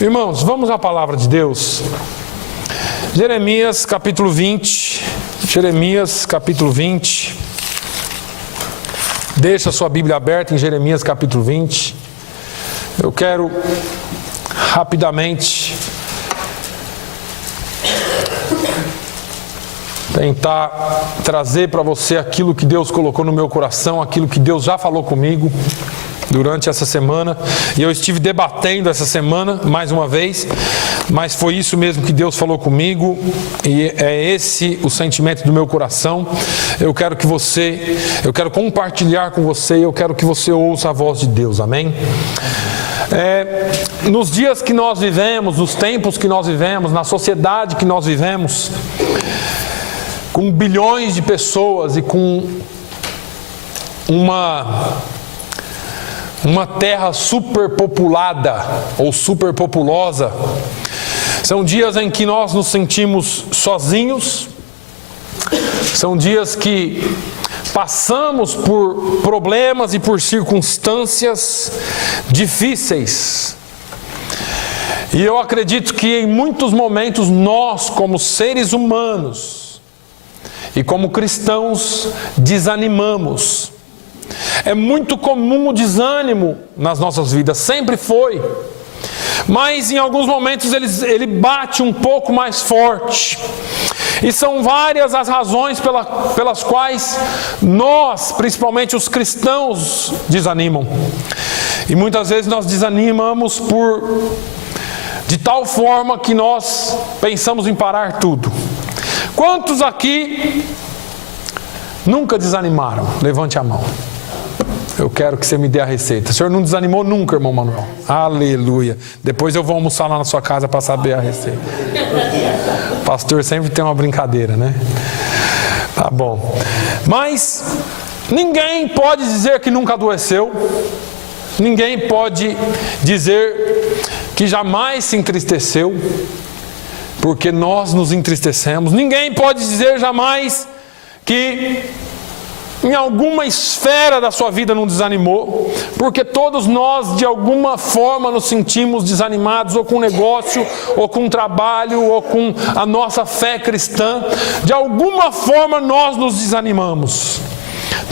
Irmãos, vamos à palavra de Deus. Jeremias capítulo 20. Jeremias capítulo 20. Deixa a sua Bíblia aberta em Jeremias capítulo 20. Eu quero rapidamente tentar trazer para você aquilo que Deus colocou no meu coração, aquilo que Deus já falou comigo durante essa semana, e eu estive debatendo essa semana mais uma vez, mas foi isso mesmo que Deus falou comigo, e é esse o sentimento do meu coração. Eu quero compartilhar com você, eu quero que você ouça a voz de Deus, amém? Nos dias que nós vivemos, nos tempos que nós vivemos, na sociedade que nós vivemos, com bilhões de pessoas e com uma terra superpopulada ou superpopulosa, são dias em que nós nos sentimos sozinhos, são dias que passamos por problemas e por circunstâncias difíceis. E eu acredito que em muitos momentos nós, como seres humanos e como cristãos, desanimamos. É muito comum o desânimo nas nossas vidas, sempre foi. Mas em alguns momentos ele bate um pouco mais forte. E são várias as razões pelas quais nós, principalmente os cristãos, desanimam. E muitas vezes nós desanimamos de tal forma que nós pensamos em parar tudo. Quantos aqui nunca desanimaram? Levante a mão. Eu quero que você me dê a receita. O senhor não desanimou nunca, irmão Manuel? Aleluia. Depois eu vou almoçar lá na sua casa para saber a receita. O pastor sempre tem uma brincadeira, né? Tá bom. Mas ninguém pode dizer que nunca adoeceu. Ninguém pode dizer que jamais se entristeceu, porque nós nos entristecemos. Ninguém pode dizer jamais que em alguma esfera da sua vida não desanimou, porque todos nós de alguma forma nos sentimos desanimados, ou com o negócio, ou com o trabalho, ou com a nossa fé cristã. De alguma forma nós nos desanimamos.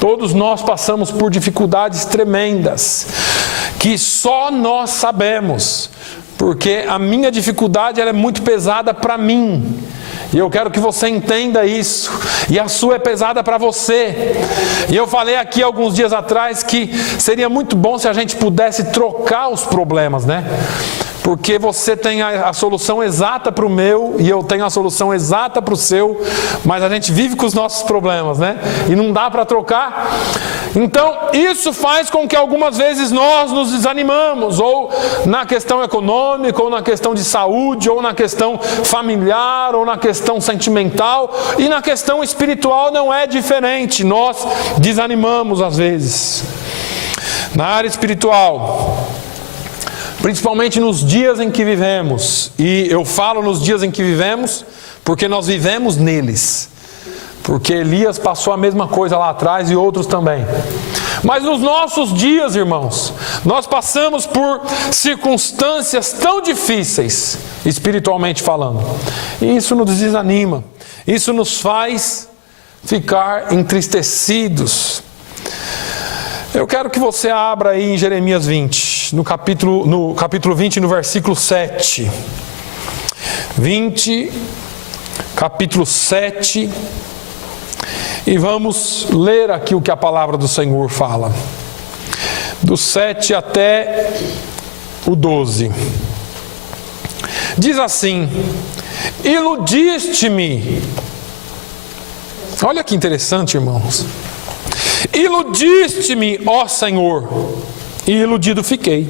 Todos nós passamos por dificuldades tremendas, que só nós sabemos, porque a minha dificuldade ela é muito pesada para mim. E eu quero que você entenda isso. E a sua é pesada para você. E eu falei aqui alguns dias atrás que seria muito bom se a gente pudesse trocar os problemas, né? Porque você tem a solução exata para o meu e eu tenho a solução exata para o seu, mas a gente vive com os nossos problemas, né? E não dá para trocar. Então, isso faz com que algumas vezes nós nos desanimamos, ou na questão econômica, ou na questão de saúde, ou na questão familiar, ou na questão sentimental, e na questão espiritual não é diferente. Nós desanimamos às vezes. Na área espiritual, principalmente nos dias em que vivemos, e eu falo nos dias em que vivemos, porque nós vivemos neles, porque Elias passou a mesma coisa lá atrás e outros também. Mas nos nossos dias, irmãos, nós passamos por circunstâncias tão difíceis, espiritualmente falando, e isso nos desanima, isso nos faz ficar entristecidos. Eu quero que você abra aí em Jeremias 20, no capítulo 20, no versículo 7. 20, capítulo 7. E vamos ler aqui o que a palavra do Senhor fala. Do 7 até o 12. Diz assim: iludiste-me. Olha que interessante, irmãos. Iludiste-me, ó Senhor, e iludido fiquei.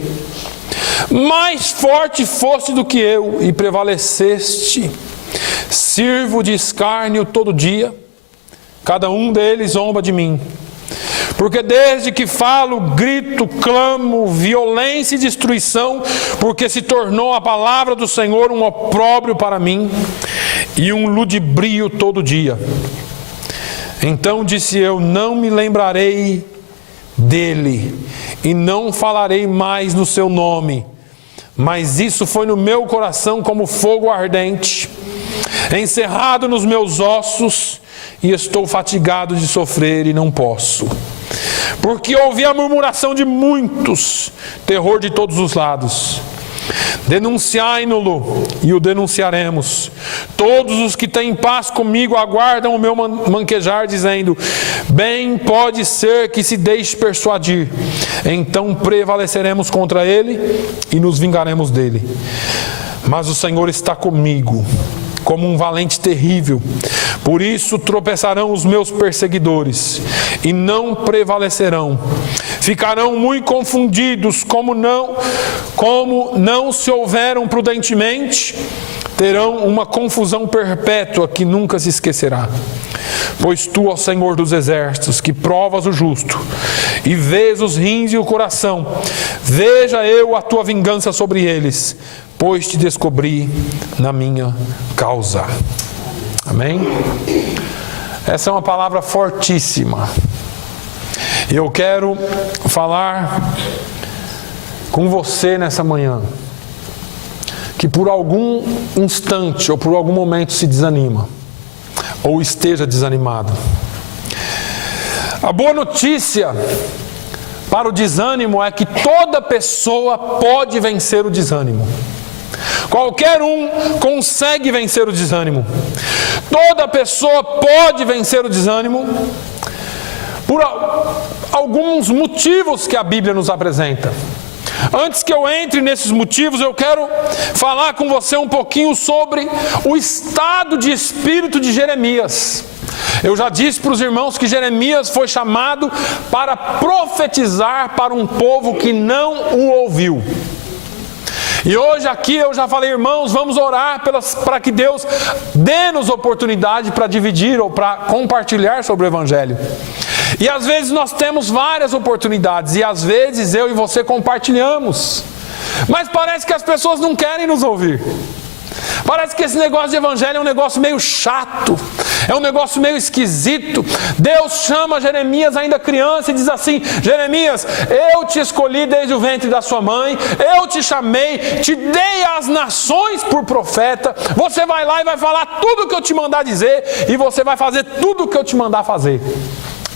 Mais forte foste do que eu, e prevaleceste. Sirvo de escárnio todo dia, cada um deles zomba de mim. Porque desde que falo, grito, clamo, violência e destruição, porque se tornou a palavra do Senhor um opróbrio para mim, e um ludibrio todo dia. Então disse eu: não me lembrarei dele, e não falarei mais no seu nome, Mas isso foi no meu coração como fogo ardente, encerrado nos meus ossos, e estou fatigado de sofrer e não posso. Porque ouvi a murmuração de muitos, terror de todos os lados. Denunciai-no-lo, e o denunciaremos. Todos os que têm paz comigo aguardam o meu manquejar, dizendo: bem pode ser que se deixe persuadir. Então prevaleceremos contra ele e nos vingaremos dele. Mas o Senhor está comigo, como um valente terrível. Por isso tropeçarão os meus perseguidores e não prevalecerão. Ficarão muito confundidos, como não se houveram prudentemente, terão uma confusão perpétua que nunca se esquecerá. Pois tu, ó Senhor dos exércitos, que provas o justo e vês os rins e o coração, veja eu a tua vingança sobre eles, pois te descobri na minha causa. Amém? Essa é uma palavra fortíssima. Eu quero falar com você nessa manhã, que por algum instante ou por algum momento se desanima, ou esteja desanimado. A boa notícia para o desânimo é que toda pessoa pode vencer o desânimo. Qualquer um consegue vencer o desânimo. Toda pessoa pode vencer o desânimo por alguns motivos que a Bíblia nos apresenta. Antes que eu entre nesses motivos, eu quero falar com você um pouquinho sobre o estado de espírito de Jeremias. Eu já disse para os irmãos que Jeremias foi chamado para profetizar para um povo que não o ouviu. E hoje aqui eu já falei, irmãos, vamos orar para que Deus dê-nos oportunidade para dividir ou para compartilhar sobre o Evangelho. E às vezes nós temos várias oportunidades, e às vezes eu e você compartilhamos, mas parece que as pessoas não querem nos ouvir. Parece que esse negócio de evangelho é um negócio meio chato, é um negócio meio esquisito. Deus chama Jeremias ainda criança e diz assim: Jeremias, eu te escolhi desde o ventre da sua mãe, eu te chamei, te dei às nações por profeta, você vai lá e vai falar tudo o que eu te mandar dizer, e você vai fazer tudo o que eu te mandar fazer.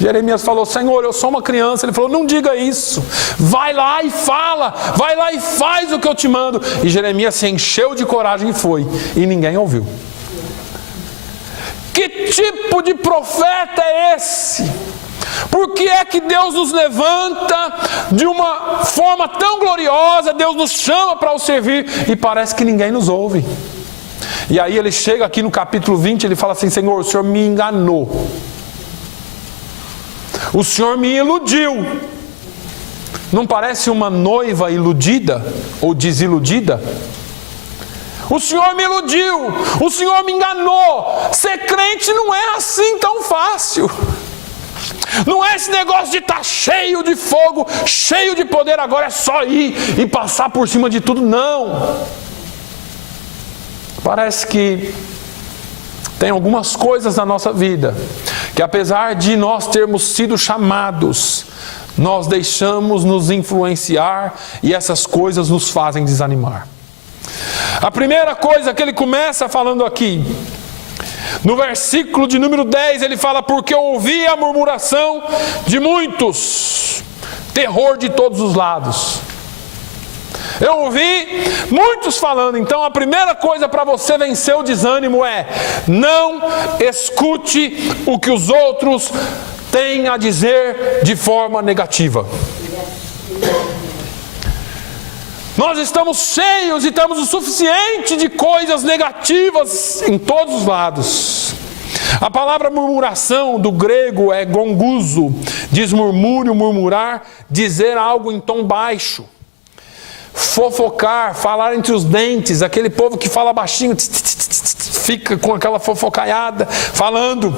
Jeremias falou: Senhor, eu sou uma criança. Ele falou: não diga isso, vai lá e fala, vai lá e faz o que eu te mando. E Jeremias se encheu de coragem e foi, e ninguém ouviu. Que tipo de profeta é esse? Por que é que Deus nos levanta de uma forma tão gloriosa, Deus nos chama para o servir e parece que ninguém nos ouve? E aí ele chega aqui no capítulo 20, ele fala assim: Senhor, o Senhor me enganou, o Senhor me iludiu. Não parece uma noiva iludida ou desiludida? O Senhor me iludiu, o Senhor me enganou. Ser crente não é assim tão fácil. Não é esse negócio de estar cheio de fogo, cheio de poder, agora é só ir e passar por cima de tudo. Não. Parece que tem algumas coisas na nossa vida que, apesar de nós termos sido chamados, nós deixamos nos influenciar e essas coisas nos fazem desanimar. A primeira coisa que ele começa falando aqui, no versículo de número 10, ele fala: porque eu ouvi a murmuração de muitos, terror de todos os lados. Eu ouvi muitos falando. Então a primeira coisa para você vencer o desânimo é: não escute o que os outros têm a dizer de forma negativa. Nós estamos cheios e temos o suficiente de coisas negativas em todos os lados. A palavra murmuração do grego é gonguzo, diz murmúrio, murmurar, dizer algo em tom baixo. Fofocar, falar entre os dentes, aquele povo que fala baixinho, fica com aquela fofocaiada, falando.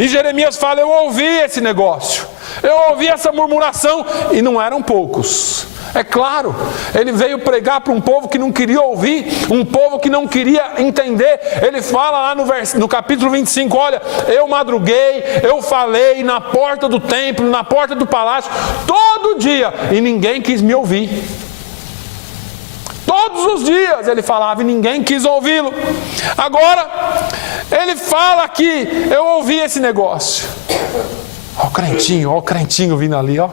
E Jeremias fala: eu ouvi esse negócio, eu ouvi essa murmuração, e não eram poucos. É claro, ele veio pregar para um povo que não queria ouvir, um povo que não queria entender. Ele fala lá no capítulo 25, olha, eu madruguei, eu falei na porta do templo, na porta do palácio, todo dia, e ninguém quis me ouvir. Todos os dias ele falava e ninguém quis ouvi-lo. Agora, ele fala que eu ouvi esse negócio. Ó o crentinho vindo ali, ó.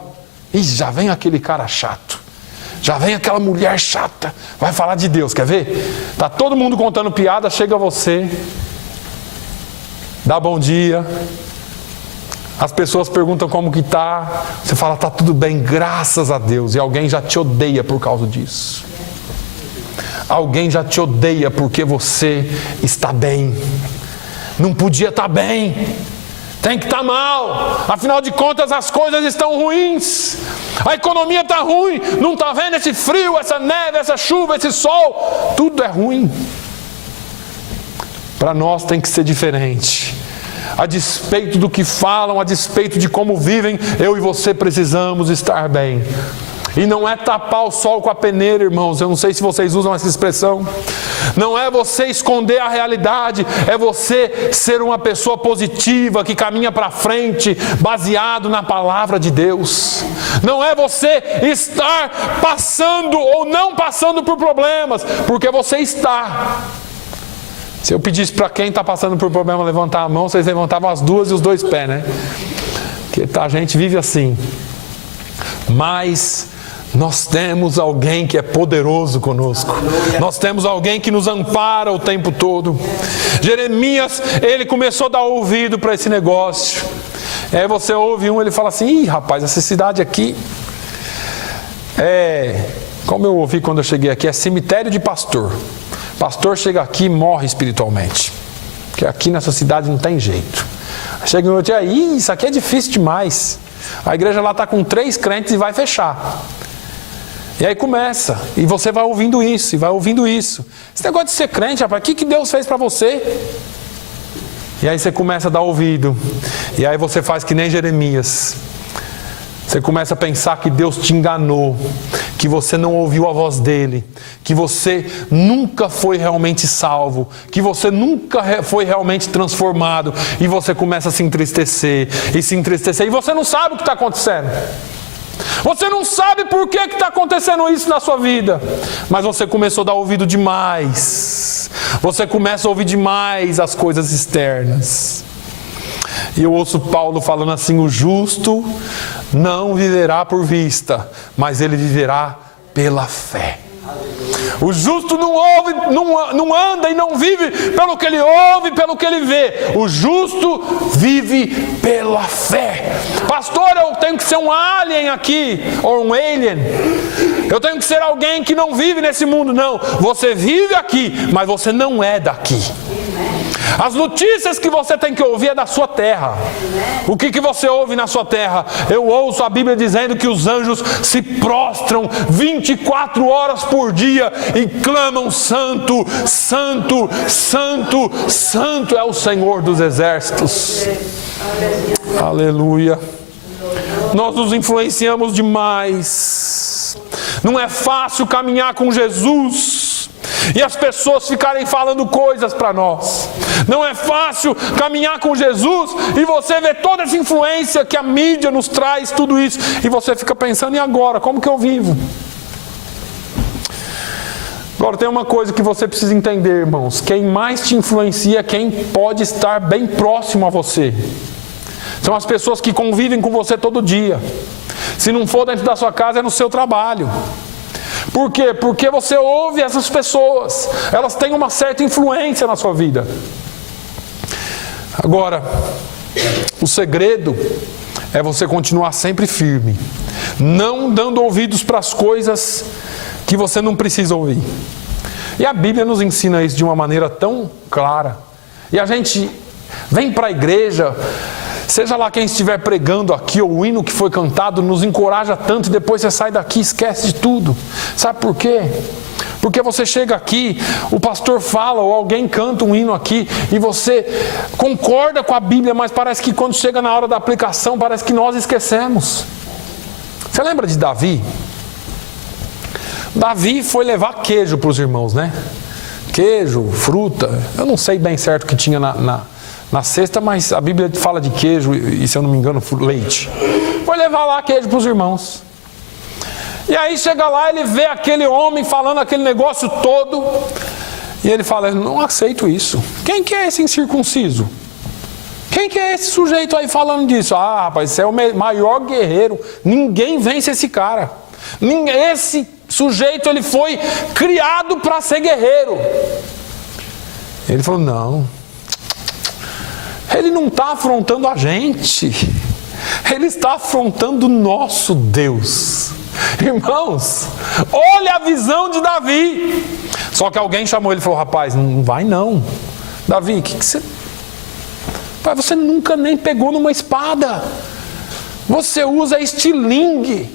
Ih, já vem aquele cara chato. Já vem aquela mulher chata. Vai falar de Deus, quer ver? Tá todo mundo contando piada, chega você. Dá bom dia. As pessoas perguntam como que tá. Você fala, tá tudo bem, graças a Deus. E alguém já te odeia por causa disso. Alguém já te odeia porque você está bem. Não podia estar bem. Tem que estar mal. Afinal de contas, as coisas estão ruins. A economia está ruim. Não está vendo esse frio, essa neve, essa chuva, esse sol? Tudo é ruim. Para nós tem que ser diferente. A despeito do que falam, a despeito de como vivem, eu e você precisamos estar bem. E não é tapar o sol com a peneira, irmãos. Eu não sei se vocês usam essa expressão. Não é você esconder a realidade. É você ser uma pessoa positiva, que caminha para frente, baseado na palavra de Deus. Não é você estar passando ou não passando por problemas, porque você está. Se eu pedisse para quem está passando por problema levantar a mão, vocês levantavam as duas e os dois pés, né? Porque a gente vive assim. Mas nós temos alguém que é poderoso conosco. Nós temos alguém que nos ampara o tempo todo. Jeremias, ele começou a dar ouvido para esse negócio. Aí você ouve ele fala assim, ih rapaz, essa cidade aqui como eu ouvi quando eu cheguei aqui, é cemitério de pastor. Pastor chega aqui e morre espiritualmente. Porque aqui nessa cidade não tem jeito. Chega um outro dia, isso aqui é difícil demais. A igreja lá está com 3 crentes e vai fechar. E aí começa, e você vai ouvindo isso, e vai ouvindo isso. Esse negócio de ser crente, rapaz, o que Deus fez para você? E aí você começa a dar ouvido. E aí você faz que nem Jeremias. Você começa a pensar que Deus te enganou, que você não ouviu a voz dele, que você nunca foi realmente salvo, que você nunca foi realmente transformado, e você começa a se entristecer, e você não sabe o que está acontecendo. Você não sabe por que está acontecendo isso na sua vida, mas você começou a dar ouvido demais. Você começa a ouvir demais as coisas externas. E eu ouço Paulo falando assim, o justo não viverá por vista, mas ele viverá pela fé. O justo não ouve, não anda e não vive pelo que ele ouve, pelo que ele vê. O justo vive pela fé. Pastor, eu tenho que ser um alien aqui, ou um alien. Eu tenho que ser alguém que não vive nesse mundo. Não, você vive aqui, mas você não é daqui. As notícias que você tem que ouvir é da sua terra. O que você ouve na sua terra? Eu ouço a Bíblia dizendo que os anjos se prostram 24 horas por dia e clamam santo, santo, santo, santo é o Senhor dos exércitos. Aleluia. Nós nos influenciamos demais. Não é fácil caminhar com Jesus e as pessoas ficarem falando coisas para nós. Não é fácil caminhar com Jesus e você vê toda essa influência que a mídia nos traz, tudo isso, e você fica pensando, e agora? Como que eu vivo? Agora tem uma coisa que você precisa entender, irmãos. Quem mais te influencia é quem pode estar bem próximo a você. São as pessoas que convivem com você todo dia. Se não for dentro da sua casa, é no seu trabalho. Por quê? Porque você ouve essas pessoas. Elas têm uma certa influência na sua vida. Agora, o segredo é você continuar sempre firme. Não dando ouvidos para as coisas que você não precisa ouvir. E a Bíblia nos ensina isso de uma maneira tão clara. E a gente vem para a igreja, seja lá quem estiver pregando aqui, ou o hino que foi cantado, nos encoraja tanto, e depois você sai daqui e esquece de tudo. Sabe por quê? Porque você chega aqui, o pastor fala, ou alguém canta um hino aqui, e você concorda com a Bíblia, mas parece que quando chega na hora da aplicação, parece que nós esquecemos. Você lembra de Davi? Davi foi levar queijo para os irmãos, né? Queijo, fruta, eu não sei bem certo o que tinha na cesta, mas a Bíblia fala de queijo e, se eu não me engano, leite. Foi levar lá queijo para os irmãos. E aí chega lá, ele vê aquele homem falando aquele negócio todo, e ele fala: não aceito isso. Quem que é esse incircunciso? Quem que é esse sujeito aí falando disso? Ah, rapaz, esse é o maior guerreiro, ninguém vence esse cara. Esse sujeito, ele foi criado para ser guerreiro. Ele falou: não, ele não está afrontando a gente, ele está afrontando o nosso Deus. Irmãos, olha a visão de Davi. Só que alguém chamou ele e falou: rapaz, não vai não. Davi, o que você... Pai, você nunca nem pegou numa espada. Você usa estilingue.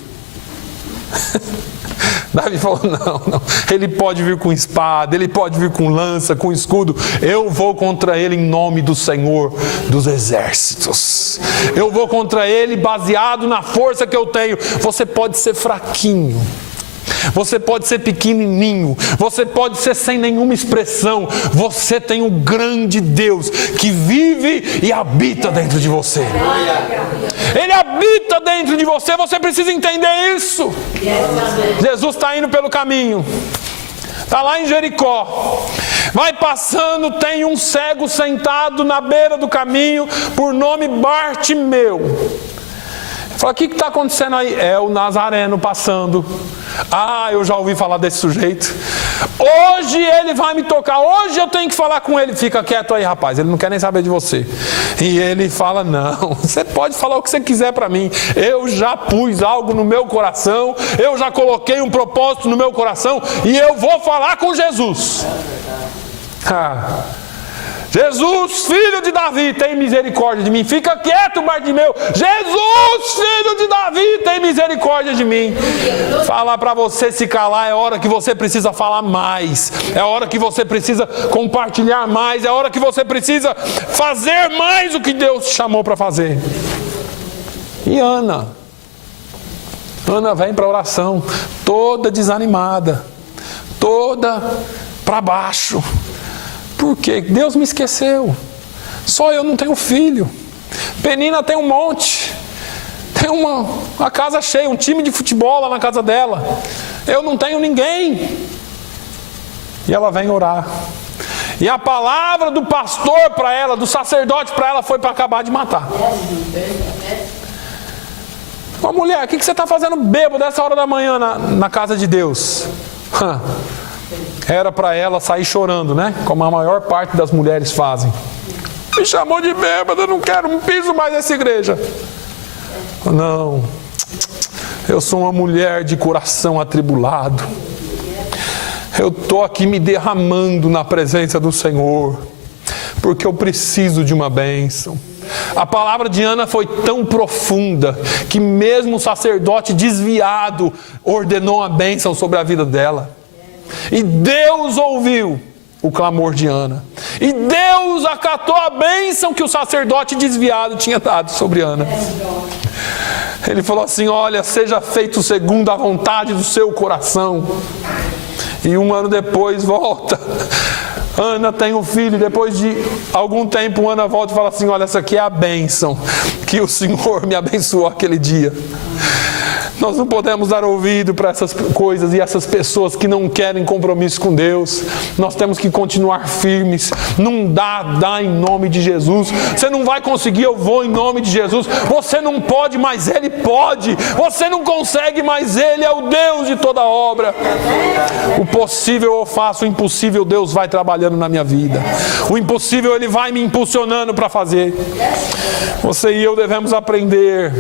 Davi falou: não, ele pode vir com espada, ele pode vir com lança, com escudo. Eu vou contra ele em nome do Senhor dos Exércitos. Eu vou contra ele baseado na força que eu tenho. Você pode ser fraquinho, você pode ser pequenininho, você pode ser sem nenhuma expressão. Você tem um grande Deus que vive e habita dentro de você. Ele habita dentro de você, você precisa entender isso. Jesus está indo pelo caminho, está lá em Jericó, vai passando, tem um cego sentado na beira do caminho, por nome Bartimeu. Fala: o que está acontecendo aí? É o Nazareno passando. Ah, eu já ouvi falar desse sujeito. Hoje ele vai me tocar, hoje eu tenho que falar com ele. Fica quieto aí, rapaz, ele não quer nem saber de você. E ele fala: não, você pode falar o que você quiser para mim. Eu já pus algo no meu coração, eu já coloquei um propósito no meu coração, e eu vou falar com Jesus. Jesus, filho de Davi, tem misericórdia de mim. Fica quieto, Bartimeu. Jesus, filho de Davi, tem misericórdia de mim. Falar para você se calar é hora que você precisa falar mais. É hora que você precisa compartilhar mais. É hora que você precisa fazer mais o que Deus te chamou para fazer. E Ana vem para a oração toda desanimada, toda para baixo. Porque Deus me esqueceu. Só eu não tenho filho. Penina tem um monte. Tem uma casa cheia, um time de futebol lá na casa dela. Eu não tenho ninguém. E ela vem orar. E a palavra do pastor para ela, do sacerdote para ela, foi para acabar de matar. Ô mulher, o que você está fazendo bêbado dessa hora da manhã na casa de Deus? Era para ela sair chorando, né? Como a maior parte das mulheres fazem. Me chamou de bêbada, eu não piso mais nessa igreja. Não, eu sou uma mulher de coração atribulado. Eu estou aqui me derramando na presença do Senhor, porque eu preciso de uma bênção. A palavra de Ana foi tão profunda que mesmo o sacerdote desviado ordenou a bênção sobre a vida dela. E Deus ouviu o clamor de Ana. E Deus acatou a bênção que o sacerdote desviado tinha dado sobre Ana. Ele falou assim: olha, seja feito segundo a vontade do seu coração. E 1 ano depois volta. Ana tem um filho. Depois de algum tempo, Ana volta e fala assim: olha, essa aqui é a bênção que o Senhor me abençoou aquele dia. Nós não podemos dar ouvido para essas coisas e essas pessoas que não querem compromisso com Deus. Nós temos que continuar firmes. Não dá em nome de Jesus. Você não vai conseguir, eu vou em nome de Jesus. Você não pode, mas Ele pode. Você não consegue, mas Ele é o Deus de toda obra. O possível eu faço, o impossível Deus vai trabalhando na minha vida. O impossível Ele vai me impulsionando para fazer. Você e eu devemos aprender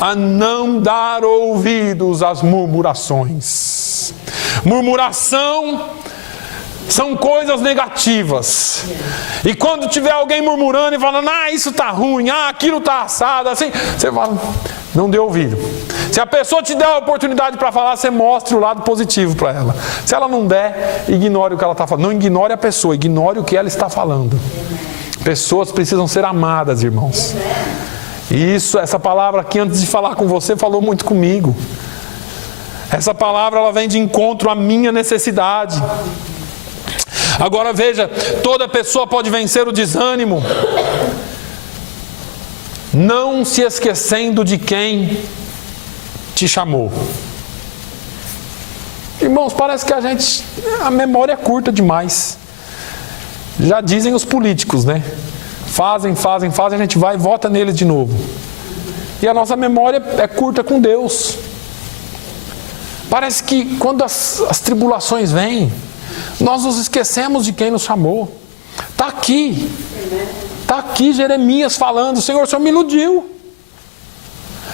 a não dar ouvidos às murmurações. Murmuração são coisas negativas. E quando tiver alguém murmurando e falando: isso está ruim, aquilo está assado, assim, você fala: não dê ouvido. Se a pessoa te der a oportunidade para falar, você mostre o lado positivo para ela. Se ela não der, ignore o que ela está falando. Não ignore a pessoa, ignore o que ela está falando. Pessoas precisam ser amadas, irmãos. Isso, essa palavra aqui, antes de falar com você, falou muito comigo. Essa palavra, ela vem de encontro à minha necessidade. Agora veja, toda pessoa pode vencer o desânimo, não se esquecendo de quem te chamou. Irmãos, parece que a memória é curta demais. Já dizem os políticos, né? Fazem, a gente vai e vota neles de novo. E a nossa memória é curta com Deus. Parece que quando as tribulações vêm, nós nos esquecemos de quem nos chamou. Está aqui Jeremias falando: Senhor, o Senhor me iludiu.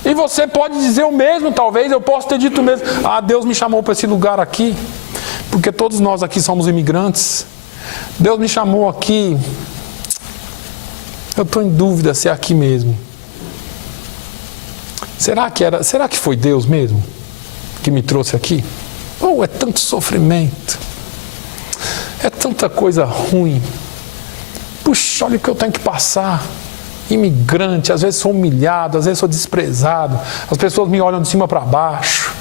E você pode dizer o mesmo, talvez. Eu posso ter dito o mesmo: Deus me chamou para esse lugar aqui, porque todos nós aqui somos imigrantes. Deus me chamou aqui. Eu estou em dúvida se é aqui mesmo. Será que foi Deus mesmo que me trouxe aqui? É tanto sofrimento, é tanta coisa ruim. Puxa, olha o que eu tenho que passar. Imigrante, às vezes sou humilhado, às vezes sou desprezado, as pessoas me olham de cima para baixo.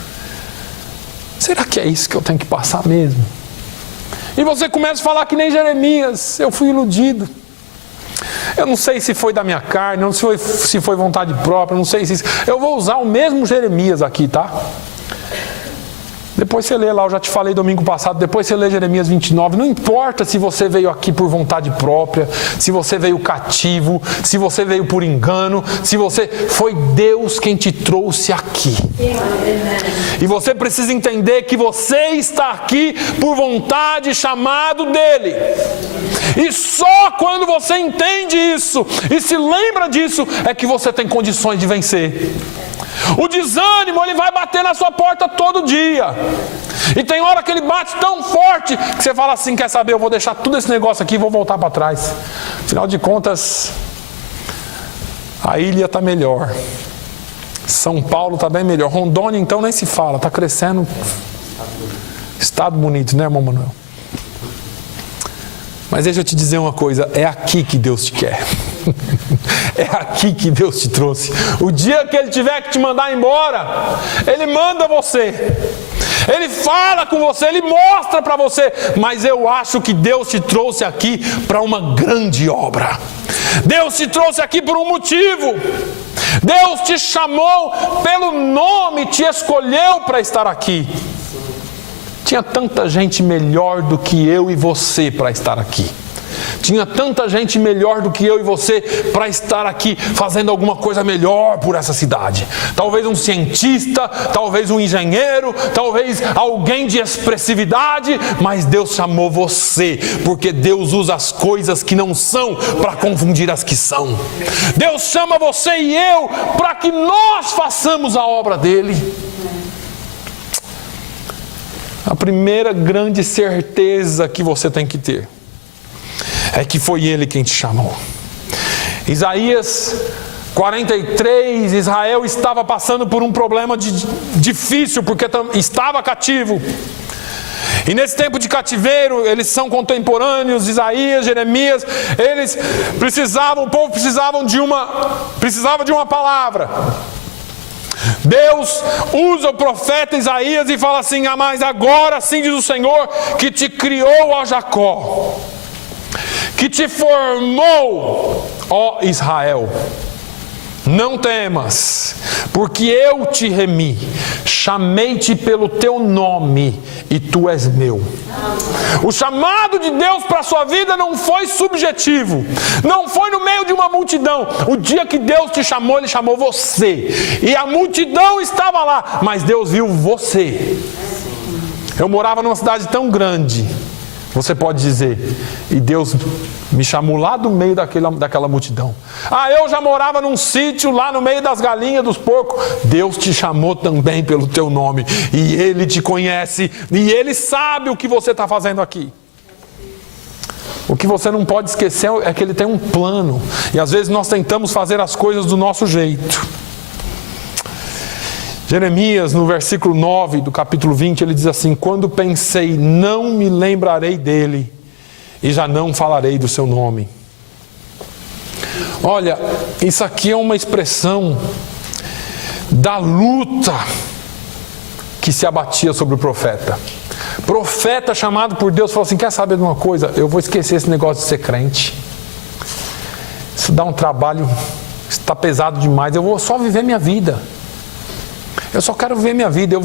Será que é isso que eu tenho que passar mesmo? E você começa a falar que nem Jeremias: eu fui iludido. Eu não sei se foi da minha carne, não sei se foi vontade própria, não sei se... Eu vou usar o mesmo Jeremias aqui, tá? Depois você lê lá, eu já te falei domingo passado, depois você lê Jeremias 29, não importa se você veio aqui por vontade própria, se você veio cativo, se você veio por engano, foi Deus quem te trouxe aqui. E você precisa entender que você está aqui por vontade e chamado dEle. E só quando você entende isso e se lembra disso é que você tem condições de vencer. O desânimo, ele vai bater na sua porta todo dia. E tem hora que ele bate tão forte que você fala assim: quer saber, eu vou deixar tudo esse negócio aqui e vou voltar para trás. Afinal de contas, a ilha está melhor, São Paulo está bem melhor, Rondônia então nem se fala, está crescendo. Estado bonito, né, irmão Manuel? Mas deixa eu te dizer uma coisa: é aqui que Deus te quer. É aqui que Deus te trouxe. O dia que Ele tiver que te mandar embora, Ele manda você. Ele fala com você, Ele mostra para você. Mas eu acho que Deus te trouxe aqui para uma grande obra. Deus te trouxe aqui por um motivo. Deus te chamou pelo nome, te escolheu para estar aqui. Tinha tanta gente melhor do que eu e você para estar aqui. Tinha tanta gente melhor do que eu e você para estar aqui fazendo alguma coisa melhor por essa cidade. Talvez um cientista, talvez um engenheiro, talvez alguém de expressividade, mas Deus chamou você, porque Deus usa as coisas que não são para confundir as que são. Deus chama você e eu para que nós façamos a obra dele. A primeira grande certeza que você tem que ter é que foi Ele quem te chamou. Isaías 43, Israel estava passando por um problema difícil, porque estava cativo. E nesse tempo de cativeiro, eles são contemporâneos, Isaías, Jeremias, o povo precisava de uma palavra. Deus usa o profeta Isaías e fala assim: mas agora sim diz o Senhor, que te criou, ó Jacó, que te formou, ó Israel. Não temas, porque eu te remi, chamei-te pelo teu nome e tu és meu. O chamado de Deus para a sua vida não foi subjetivo, não foi no meio de uma multidão. O dia que Deus te chamou, Ele chamou você, e a multidão estava lá, mas Deus viu você. Eu morava numa cidade tão grande, você pode dizer, e Deus me chamou lá do meio daquela multidão. Eu já morava num sítio lá no meio das galinhas, dos porcos. Deus te chamou também pelo teu nome, e Ele te conhece, e Ele sabe o que você está fazendo aqui. O que você não pode esquecer é que Ele tem um plano, e às vezes nós tentamos fazer as coisas do nosso jeito. Jeremias, no versículo 9 do capítulo 20, ele diz assim: quando pensei, não me lembrarei dele, e já não falarei do seu nome. Olha, isso aqui é uma expressão da luta que se abatia sobre o profeta. Profeta chamado por Deus falou assim: quer saber de uma coisa? Eu vou esquecer esse negócio de ser crente. Isso dá um trabalho, está pesado demais. Eu vou só viver minha vida. Eu só quero viver minha vida.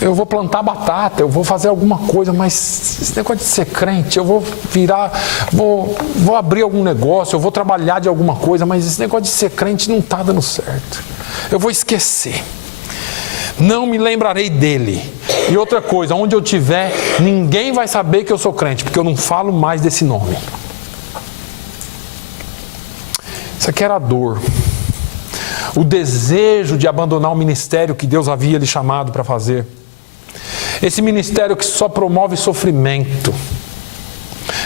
eu vou plantar batata, eu vou fazer alguma coisa, mas esse negócio de ser crente, eu vou virar, vou abrir algum negócio, eu vou trabalhar de alguma coisa, mas esse negócio de ser crente não está dando certo. Eu vou esquecer. Não me lembrarei dele. E outra coisa, onde eu estiver, ninguém vai saber que eu sou crente, porque eu não falo mais desse nome. Isso aqui era a dor. O desejo de abandonar o ministério que Deus havia lhe chamado para fazer. Esse ministério que só promove sofrimento.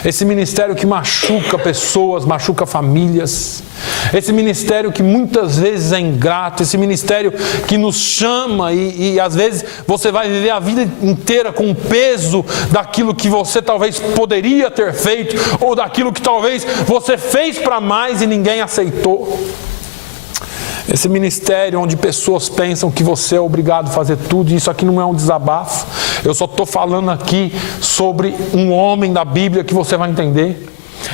Esse ministério que machuca pessoas, machuca famílias. Esse ministério que muitas vezes é ingrato. Esse ministério que nos chama e às vezes você vai viver a vida inteira com o peso daquilo que você talvez poderia ter feito, ou daquilo que talvez você fez para mais e ninguém aceitou. Esse ministério onde pessoas pensam que você é obrigado a fazer tudo, e isso aqui não é um desabafo. Eu só estou falando aqui sobre um homem da Bíblia que você vai entender.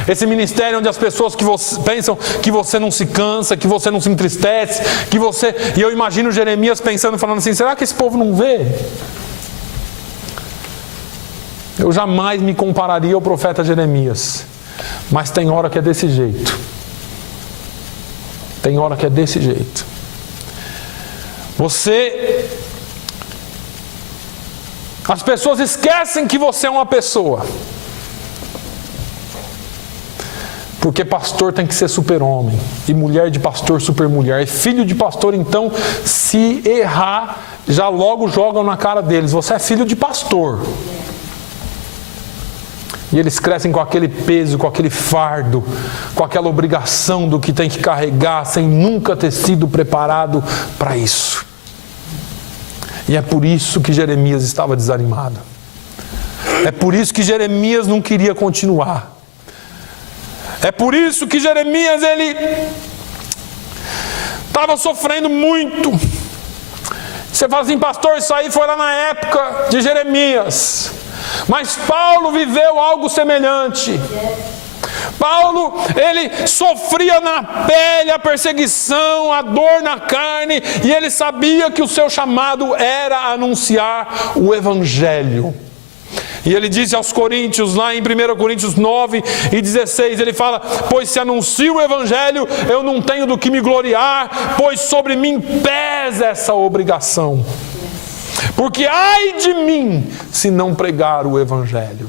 Esse ministério onde as pessoas pensam que você não se cansa, que você não se entristece, que você... E eu imagino Jeremias pensando, falando assim, será que esse povo não vê? Eu jamais me compararia ao profeta Jeremias, mas tem hora que é desse jeito. Tem hora que é desse jeito. As pessoas esquecem que você é uma pessoa. Porque pastor tem que ser super-homem. E mulher de pastor, super-mulher. E filho de pastor, então, se errar, já logo jogam na cara deles. Você é filho de pastor. E eles crescem com aquele peso, com aquele fardo, com aquela obrigação do que tem que carregar, sem nunca ter sido preparado para isso. E é por isso que Jeremias estava desanimado. É por isso que Jeremias não queria continuar. É por isso que Jeremias, ele estava sofrendo muito. Você fala assim, pastor, isso aí foi lá na época de Jeremias. Mas Paulo viveu algo semelhante. Paulo, ele sofria na pele a perseguição, a dor na carne, e ele sabia que o seu chamado era anunciar o Evangelho. E ele disse aos Coríntios, lá em 1 Coríntios 9:16, ele fala, pois se anuncio o Evangelho, eu não tenho do que me gloriar, pois sobre mim pesa essa obrigação. Porque ai de mim, se não pregar o Evangelho.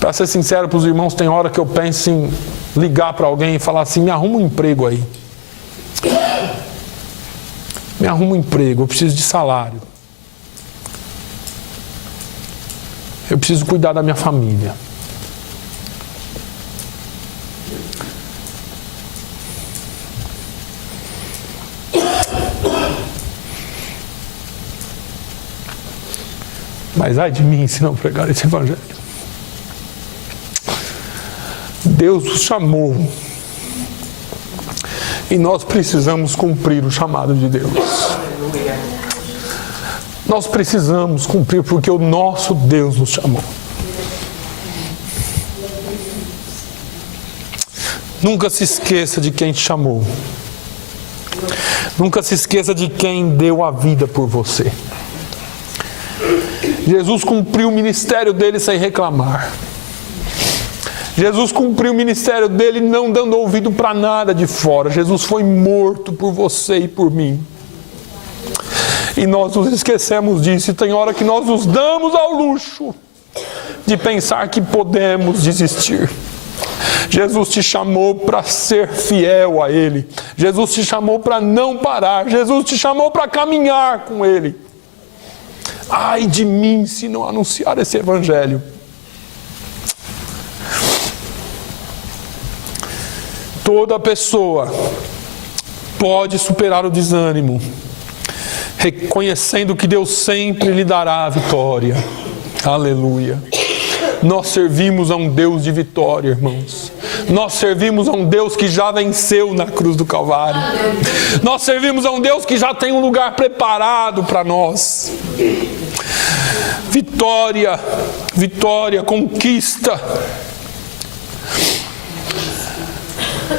Para ser sincero para os irmãos, tem hora que eu penso em ligar para alguém e falar assim, me arruma um emprego aí. Me arruma um emprego, eu preciso de salário. Eu preciso cuidar da minha família. Mas ai de mim se não pregar esse Evangelho. Deus nos chamou. E nós precisamos cumprir o chamado de Deus. Nós precisamos cumprir porque o nosso Deus nos chamou. Nunca se esqueça de quem te chamou. Nunca se esqueça de quem deu a vida por você. Jesus cumpriu o ministério dele sem reclamar. Jesus cumpriu o ministério dele não dando ouvido para nada de fora. Jesus foi morto por você e por mim. E nós nos esquecemos disso. E tem hora que nós nos damos ao luxo de pensar que podemos desistir. Jesus te chamou para ser fiel a Ele. Jesus te chamou para não parar. Jesus te chamou para caminhar com Ele. Ai de mim se não anunciar esse Evangelho. Toda pessoa pode superar o desânimo, reconhecendo que Deus sempre lhe dará a vitória. Aleluia. Nós servimos a um Deus de vitória, irmãos. Nós servimos a um Deus que já venceu na cruz do Calvário. Nós servimos a um Deus que já tem um lugar preparado para nós. Vitória, vitória, conquista.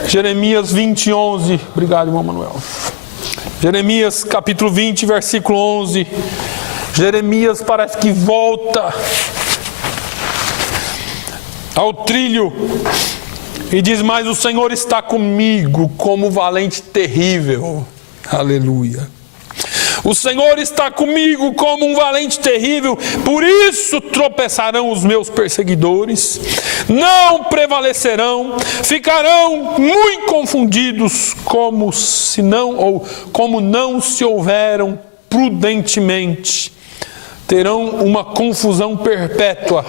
Jeremias 20:11. Obrigado, irmão Manuel. Jeremias capítulo 20, versículo 11. Jeremias parece que volta ao trilho e diz: mas o Senhor está comigo como valente terrível. Aleluia. O Senhor está comigo como um valente terrível, por isso tropeçarão os meus perseguidores, não prevalecerão, ficarão muito confundidos, como não se houveram prudentemente. Terão uma confusão perpétua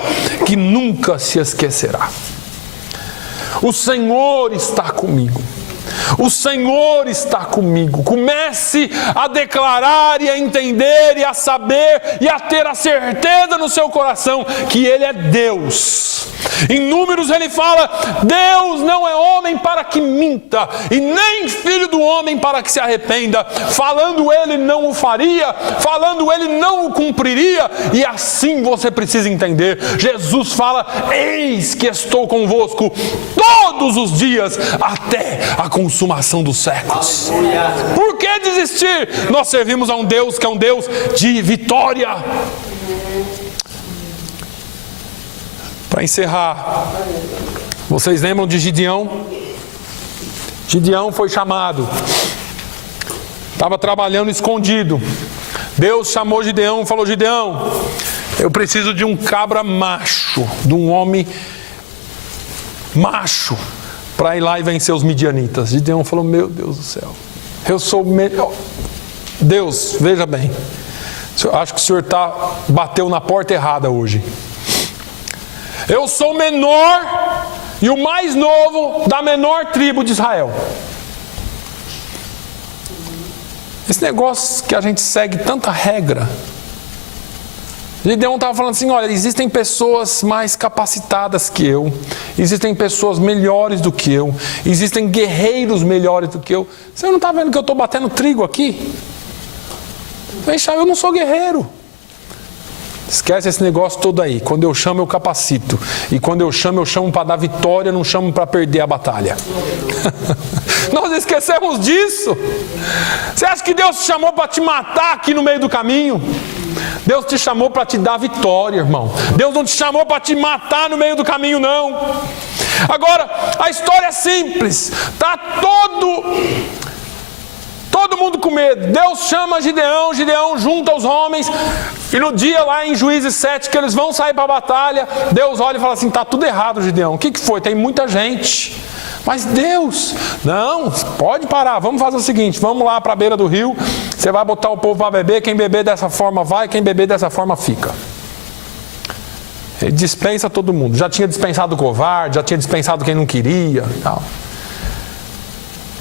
que nunca se esquecerá. O Senhor está comigo. O Senhor está comigo. Comece a declarar e a entender e a saber e a ter a certeza no seu coração que Ele é Deus. Em Números ele fala: Deus não é homem para que minta, e nem filho do homem para que se arrependa. Falando Ele não o faria, falando Ele não o cumpriria. E assim você precisa entender. Jesus fala: eis que estou convosco todos os dias até a consumação dos séculos. Por que desistir? Nós servimos a um Deus que é um Deus de vitória. Para encerrar, vocês lembram de Gideão? Gideão foi chamado, estava trabalhando escondido. Deus chamou Gideão e falou: Gideão, eu preciso de um cabra macho, de um homem macho, para ir lá e vencer os midianitas. Gideão falou: meu Deus do céu, eu sou melhor. Deus, veja bem, acho que o senhor bateu na porta errada hoje. Eu sou o menor e o mais novo da menor tribo de Israel. Esse negócio que a gente segue tanta regra. Gideão estava falando assim: olha, existem pessoas mais capacitadas que eu, existem pessoas melhores do que eu, existem guerreiros melhores do que eu. Você não está vendo que eu estou batendo trigo aqui? Eu não sou guerreiro. Esquece esse negócio todo aí. Quando eu chamo, eu capacito. E quando eu chamo para dar vitória, não chamo para perder a batalha. Nós esquecemos disso. Você acha que Deus te chamou para te matar aqui no meio do caminho? Deus te chamou para te dar vitória, irmão. Deus não te chamou para te matar no meio do caminho, não. Agora, a história é simples. Está todo mundo com medo. Deus chama Gideão, Gideão junta os homens, e no dia lá em Juízes 7, que eles vão sair para a batalha, Deus olha e fala assim: está tudo errado, Gideão. O que foi? Tem muita gente. Mas Deus, não, pode parar, vamos fazer o seguinte: vamos lá para a beira do rio, você vai botar o povo para beber, quem beber dessa forma vai, quem beber dessa forma fica. Ele dispensa todo mundo. Já tinha dispensado o covarde, já tinha dispensado quem não queria e tal.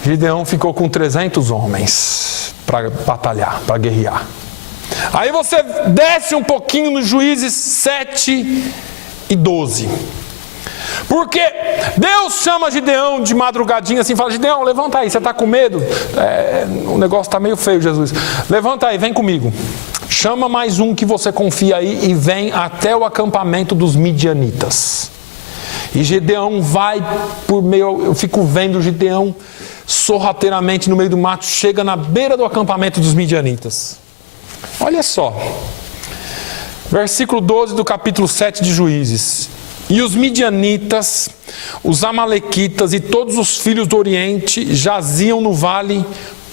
Gideão ficou com 300 homens para batalhar, para guerrear. Aí você desce um pouquinho no Juízes 7 e 12. Porque Deus chama Gideão de madrugadinha assim, fala: Gideão, levanta aí, você está com medo? O negócio está meio feio, Jesus. Levanta aí, vem comigo. Chama mais um que você confia aí e vem até o acampamento dos midianitas. E Gideão vai por meio, eu fico vendo Gideão sorrateiramente no meio do mato, chega na beira do acampamento dos midianitas. Olha só, versículo 12 do capítulo 7 de Juízes: e os midianitas, os amalequitas e todos os filhos do Oriente jaziam no vale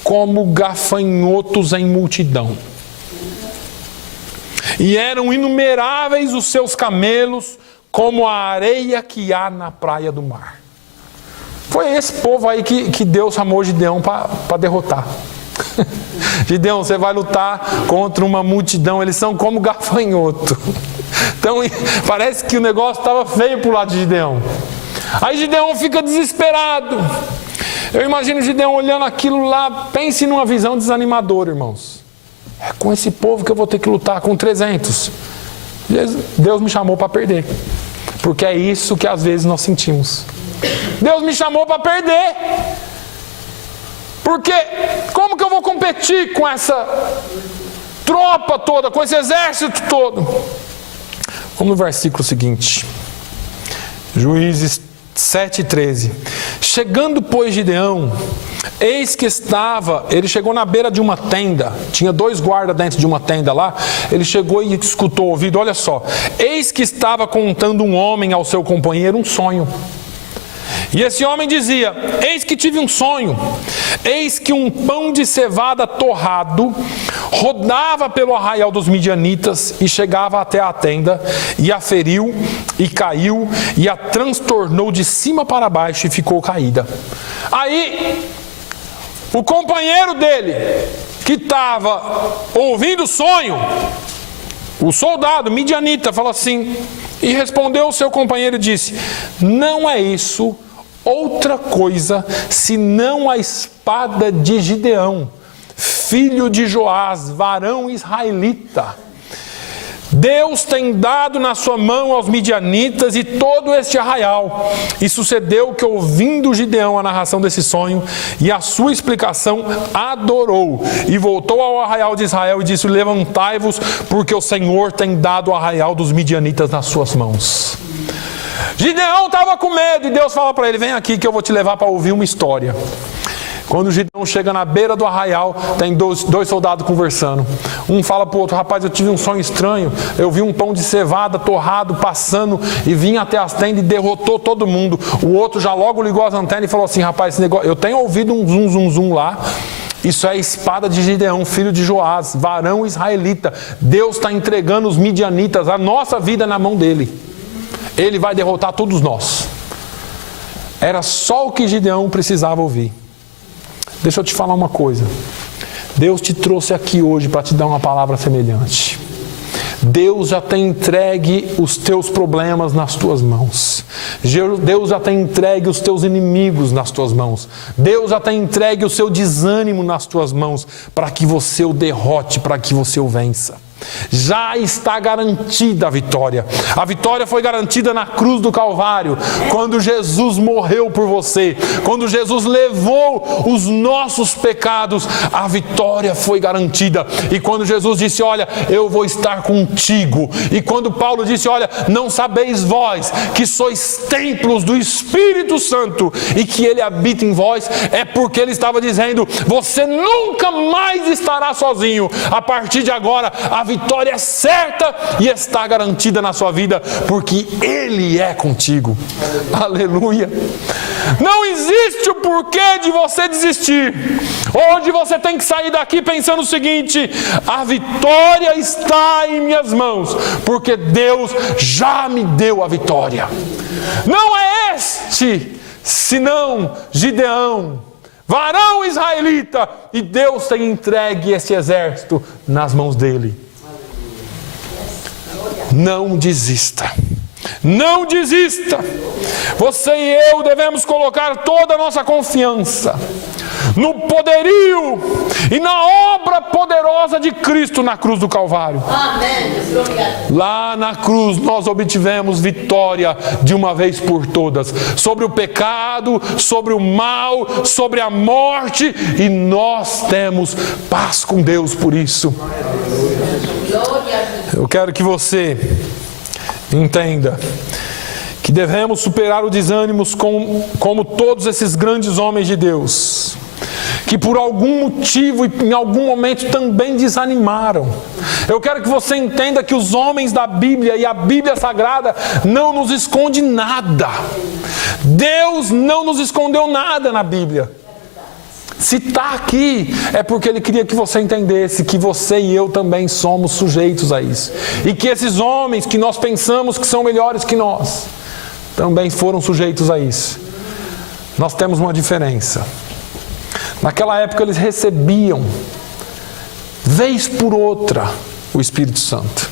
como gafanhotos em multidão, e eram inumeráveis os seus camelos como a areia que há na praia do mar. Foi esse povo aí que Deus chamou Gideão para derrotar. Gideão, você vai lutar contra uma multidão, eles são como gafanhoto. Então parece que o negócio estava feio para o lado de Gideão. Aí Gideão fica desesperado. Eu imagino Gideão olhando aquilo lá. Pense numa visão desanimadora, irmãos. É com esse povo que eu vou ter que lutar, com 300. Deus me chamou para perder. Porque é isso que às vezes nós sentimos. Deus me chamou para perder. Porque como que eu vou competir com essa tropa toda, com esse exército todo? Vamos no versículo seguinte. Juízes 7:13. Chegando, pois, Gideão, eis que estava, ele chegou na beira de uma tenda, tinha 2 guardas dentro de uma tenda lá, ele chegou e escutou o ouvido, olha só, eis que estava contando um homem ao seu companheiro um sonho. E esse homem dizia: eis que tive um sonho, eis que um pão de cevada torrado rodava pelo arraial dos midianitas e chegava até a tenda, e a feriu, e caiu, e a transtornou de cima para baixo e ficou caída. Aí, o companheiro dele, que estava ouvindo o sonho, o soldado midianita, falou assim, e respondeu o seu companheiro e disse: não é isso outra coisa senão a espada de Gideão, filho de Joás, varão israelita. Deus tem dado na sua mão aos midianitas e todo este arraial. E sucedeu que, ouvindo Gideão a narração desse sonho e a sua explicação, adorou e voltou ao arraial de Israel e disse: levantai-vos, porque o Senhor tem dado o arraial dos midianitas nas suas mãos. Gideão estava com medo e Deus fala para ele: vem aqui que eu vou te levar para ouvir uma história. Quando Gideão chega na beira do arraial, tem dois soldados conversando. Um fala para o outro: rapaz, eu tive um sonho estranho, eu vi um pão de cevada torrado passando e vinha até as tendas e derrotou todo mundo. O outro já logo ligou as antenas e falou assim: rapaz, esse negócio, eu tenho ouvido um zum zum zum lá. Isso é a espada de Gideão, filho de Joás, varão israelita. Deus está entregando os midianitas, a nossa vida na mão dele. Ele vai derrotar todos nós. Era só o que Gideão precisava ouvir. Deixa eu te falar uma coisa. Deus te trouxe aqui hoje para te dar uma palavra semelhante. Deus já tem entregue os teus problemas nas tuas mãos. Deus já tem entregue os teus inimigos nas tuas mãos. Deus já tem entregue o seu desânimo nas tuas mãos, para que você o derrote, para que você o vença. Já está garantida a vitória. A vitória foi garantida na cruz do Calvário, quando Jesus morreu por você, quando Jesus levou os nossos pecados, a vitória foi garantida. E quando Jesus disse: olha, eu vou estar contigo, e quando Paulo disse: olha, não sabeis vós que sois templos do Espírito Santo e que ele habita em vós, é porque ele estava dizendo: você nunca mais estará sozinho. A partir de agora, a vitória é certa e está garantida na sua vida, porque Ele é contigo. Aleluia! Não existe o porquê de você desistir. Hoje você tem que sair daqui pensando o seguinte: a vitória está em minhas mãos, porque Deus já me deu a vitória. Não é este, senão Gideão, varão israelita, e Deus tem entregue esse exército nas mãos dele. Não desista. Não desista. Você e eu devemos colocar toda a nossa confiança no poderio e na obra poderosa de Cristo na cruz do Calvário. Amém. Lá na cruz nós obtivemos vitória de uma vez por todas sobre o pecado, sobre o mal, sobre a morte, e nós temos paz com Deus por isso. Eu quero que você entenda que devemos superar os desânimos como todos esses grandes homens de Deus, que por algum motivo e em algum momento também desanimaram. Eu quero que você entenda que os homens da Bíblia e a Bíblia Sagrada não nos esconde nada. Deus não nos escondeu nada na Bíblia. Se está aqui, é porque Ele queria que você entendesse que você e eu também somos sujeitos a isso. E que esses homens que nós pensamos que são melhores que nós, também foram sujeitos a isso. Nós temos uma diferença. Naquela época eles recebiam, vez por outra, o Espírito Santo.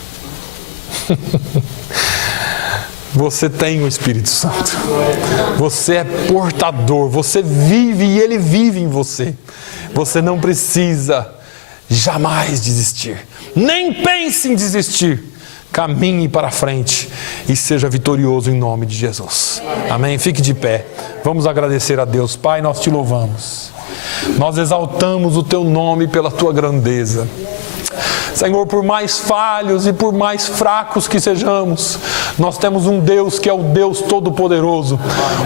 Você tem o Espírito Santo. Você é portador. Você vive e Ele vive em você. Você não precisa jamais desistir. Nem pense em desistir. Caminhe para frente e seja vitorioso em nome de Jesus. Amém? Fique de pé. Vamos agradecer a Deus. Pai, nós te louvamos. Nós exaltamos o teu nome pela tua grandeza. Senhor, por mais falhos e por mais fracos que sejamos, nós temos um Deus que é o Deus Todo-Poderoso,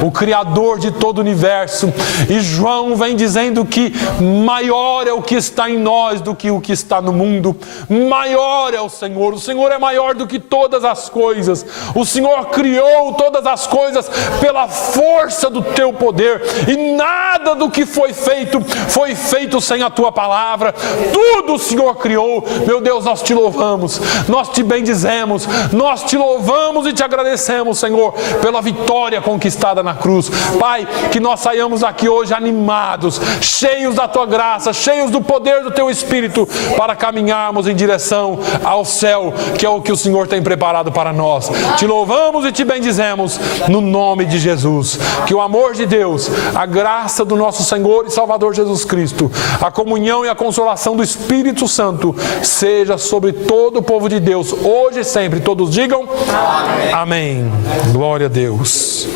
o Criador de todo o universo. E João vem dizendo que maior é o que está em nós do que o que está no mundo. Maior é o Senhor é maior do que todas as coisas. O Senhor criou todas as coisas pela força do teu poder, e nada do que foi feito sem a tua palavra. Tudo o Senhor criou. Meu Deus, nós te louvamos, nós te bendizemos, nós te louvamos e te agradecemos, Senhor, pela vitória conquistada na cruz. Pai, que nós saiamos aqui hoje animados, cheios da tua graça, cheios do poder do teu Espírito, para caminharmos em direção ao céu, que é o que o Senhor tem preparado para nós. Te louvamos e te bendizemos no nome de Jesus. Que o amor de Deus, a graça do nosso Senhor e Salvador Jesus Cristo, a comunhão e a consolação do Espírito Santo seja sobre todo o povo de Deus, hoje e sempre. Todos digam amém. Amém. Glória a Deus.